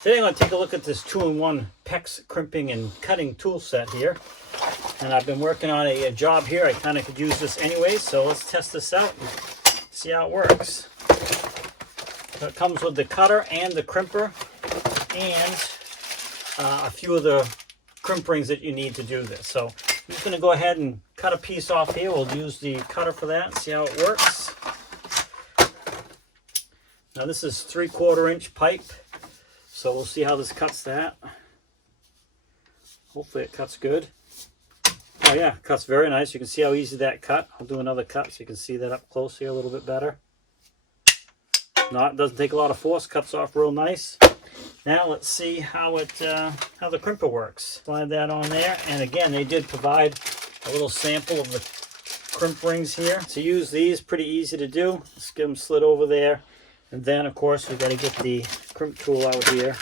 Today I'm going to take a look at this 2-in-1 Pex Crimping and Cutting tool set here. And I've been working on a job here. I kind of could use this anyway, so let's test this out and see how it works. So it comes with the cutter and the crimper and a few of the crimp rings that you need to do this. So I'm just going to go ahead and cut a piece off here. We'll use the cutter for that and see how it works. Now this is 3/4 inch pipe. So we'll see how this cuts that. Hopefully it cuts good. Oh yeah, it cuts very nice. You can see how easy that cut. I'll do another cut so you can see that up close here a little bit better. No, it doesn't take a lot of force. Cuts off real nice. Now let's see how how the crimper works. Slide that on there. And again, they did provide a little sample of the crimp rings here. To use these, pretty easy to do. Just get them slid over there. And then, of course, we've got to get the crimp tool out here.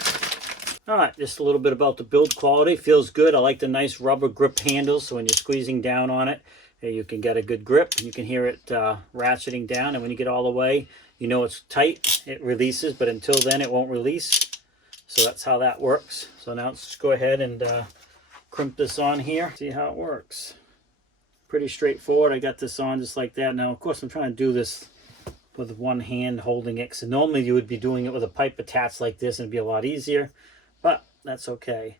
All right, just a little bit about the build quality. Feels good. I like the nice rubber grip handles, so when you're squeezing down on it, you can get a good grip. You can hear it ratcheting down, and when you get all the way, you know it's tight. It releases, but until then, it won't release. So that's how that works. So now let's just go ahead and crimp this on here. See how it works. Pretty straightforward. I got this on just like that. Now, of course, I'm trying to do this with one hand holding it. So normally you would be doing it with a pipe attached like this and it'd be a lot easier, but that's okay.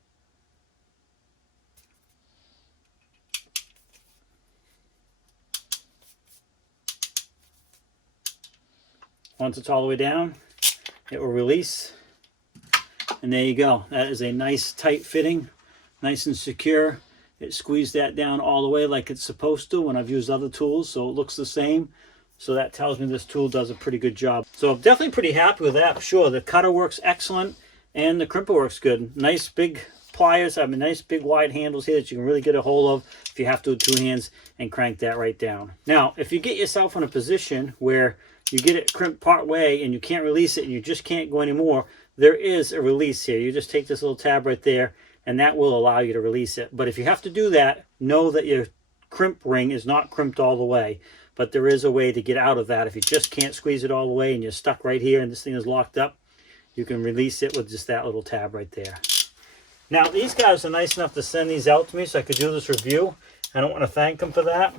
Once it's all the way down, it will release. And there you go. That is a nice tight fitting, nice and secure. It squeezed that down all the way like it's supposed to when I've used other tools, so it looks the same. So that tells me this tool does a pretty good job. So I'm definitely pretty happy with that. Sure, the cutter works excellent and the crimper works good. Nice big pliers. I mean, nice big wide handles here that you can really get a hold of if you have to with 2 hands and crank that right down. Now, if you get yourself in a position where you get it crimped part way and you can't release it and you just can't go anymore, there is a release here. You just take this little tab right there and that will allow you to release it. But if you have to do that, know that your crimp ring is not crimped all the way. But there is a way to get out of that. If you just can't squeeze it all the way and you're stuck right here and this thing is locked up, you can release it with just that little tab right there. Now, these guys are nice enough to send these out to me so I could do this review. I don't want to thank them for that.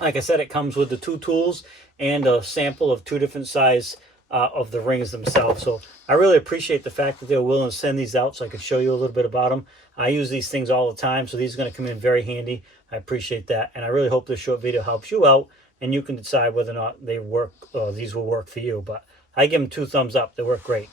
Like I said, it comes with the 2 tools and a sample of 2 different size of the rings themselves. So I really appreciate the fact that they were willing to send these out so I could show you a little bit about them. I use these things all the time, so these are going to come in very handy. I appreciate that, and I really hope this short video helps you out, and you can decide whether or not they work, these will work for you. But I give them 2 thumbs up. They work great.